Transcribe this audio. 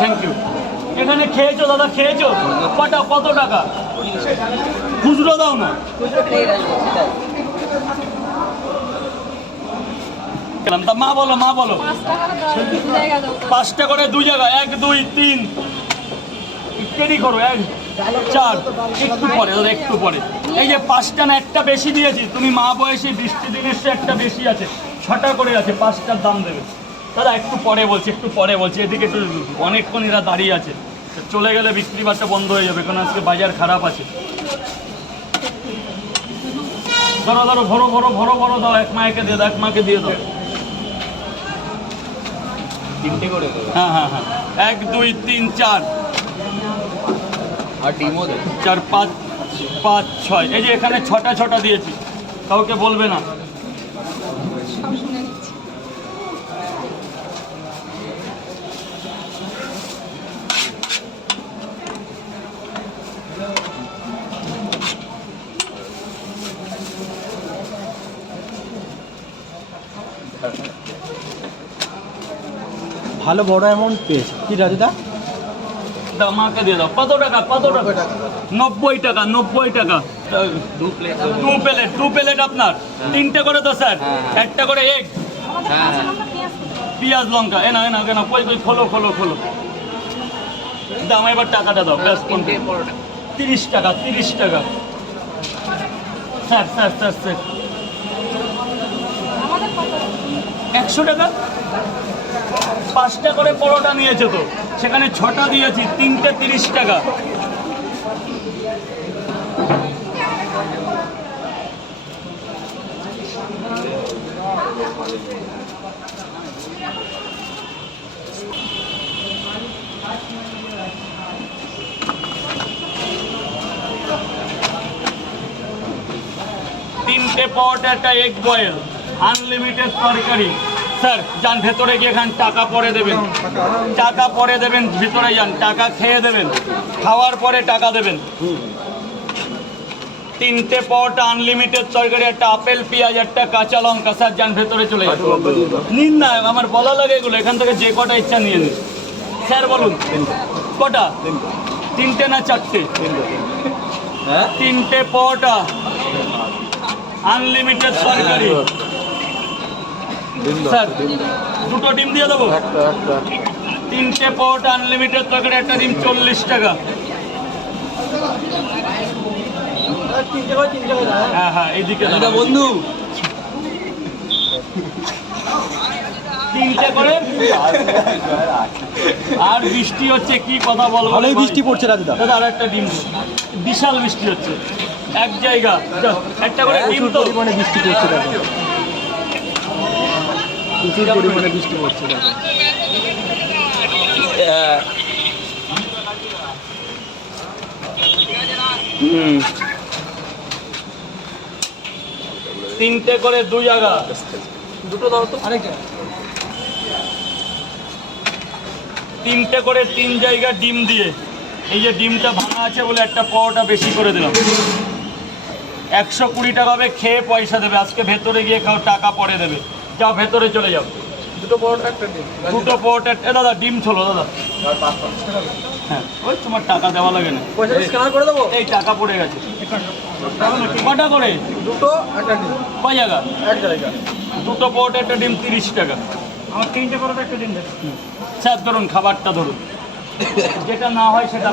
Thank you এখানে খেয়েছো, দাদা, খেয়েছো? কটা, কত টাকা? খুচরো দাও না। মা বলো মা বলো। পাঁচটা করে দুই জায়গা এক, দুই, তিন। কেডি করো, এক, চার। একটু পরে, দাদা, একটু পরে। এই যে পাঁচটা না, একটা বেশি দিয়েছি। তুমি মা বয়সী বৃষ্টি দিনের একটা বেশি আছে। ছটা করে আছে, পাঁচটার দাম দেবে। দাদা একটু পরে বলছি একটু পরে বলছি। এদিকে একটু অনেকক্ষণ এরা দাঁড়িয়ে আছে। চলে গেলে বিক্রি বাট্টা বন্ধ হয়ে যাবে কারণ আজকে বাজার খারাপ আছে। ধরো ধরো ভরো ভরো ভরো ভরো দাও এক মাকে দিয়ে দাও এক মাকে দিয়ে দাও। তিনটে করে হ্যাঁ হ্যাঁ হ্যাঁ। এক দুই তিন চার। আর ডিমও চার পাঁচ পাঁচ ছয়। এই যে এখানে ছটা ছটা দিয়েছি। কাউকে বলবে না। ভালো বড় অ্যামাউন্ট পেয়েছে। কি রাজুদা? দাও মাকে দিয়ে দাও। কত টাকা? কত টাকা? নব্বই টাকা। নব্বই টাকা দু plate two plate two plate আপনার। তিনটে করে তো স্যার। হ্যাঁ, হ্যাঁ। একটা করে এগ হ্যাঁ হ্যাঁ। পেঁয়াজ লঙ্কা। এ না এ না কেন কই কই খোলো খোলো খোলো। দাম এবার টাকাটা দাও ব্যাস তিরিশ টাকা তিরিশ টাকা। Sir sir sir sir. একশো টাকা? পাঁচটা করে পরোটা নিয়েছে তো। সেখানে ছটা দিয়েছি, তিনটে তিরিশ টাকা। তিনটে পরোটা একটা এগ বয়েল। আনলিমিটেড তরকারি। স্যার যান ভেতরে গিয়ে এখান টাকা পরে দেবেন। টাকা পরে দেবেন ভিতরে যান টাকা খেয়ে দেবেন। খাওয়ার পরে টাকা দেবেন। তিনটে পরোটা আনলিমিটেড তরকারি একটা আপেল পেঁয়াজ একটা কাঁচা লঙ্কা। স্যার যান ভেতরে চলে যান। নিন না আমার বলা লাগে এগুলো। এখান থেকে যে কটা ইচ্ছা নিয়ে নিন। স্যার বলুন। কটা? তিনটে না চারটে? হ্যাঁ? তিনটে পরোটা। আনলিমিটেড তরকারি। স্যার দুটো ডিম দিয়ে দেবো? তিনটে পরোটা আনলিমিটেড তরকারি একটা ডিম চল্লিশ টাকা। হ্যাঁ হ্যাঁ এইদিকে। বন্ধু। তিনটে করে। আর বৃষ্টি হচ্ছে কি কথা বলব ভালোই বৃষ্টি পড়ছে রাজুদা দাদা আর একটা ডিম। বিশাল বৃষ্টি হচ্ছে। এক জায়গা একটা করে ডিম তো। বৃষ্টি পড়ছে দেখো প্রচুর পরিমাণে বৃষ্টি পড়ছে হুম। তিনটে করে দুই জায়গা দুটো দাও তো। তিনটে করে তিন জায়গা ডিম দিয়ে। এই যে ডিমটা ভাঙা আছে বলে একটা পরোটা বেশি করে দিলাম। একশো কুড়ি টাকা হবে খেয়ে পয়সা দেবে। আজকে ভেতরে গিয়ে খাও টাকা পরে দেবে। যাও ভেতরে চলে যাও। দুটো পরোটা একটা দুটো পরোটা এ দাদা ডিম ছোলো দাদা। হ্যাঁ ওই তোমার টাকা দেওয়া লাগে না। স্ক্যানার করে দেবো? এই টাকা পড়ে গেছে। কটা করে? দুটো একটা ডিম। কয় জায়গা? এক জায়গা। দুটো পরোটা একটা ডিম তিরিশ টাকা। আমার তিনটে পরোটা একটা ডিম স্যার ধরুন খাবারটা ধরুন। যেটা না হয় সেটা।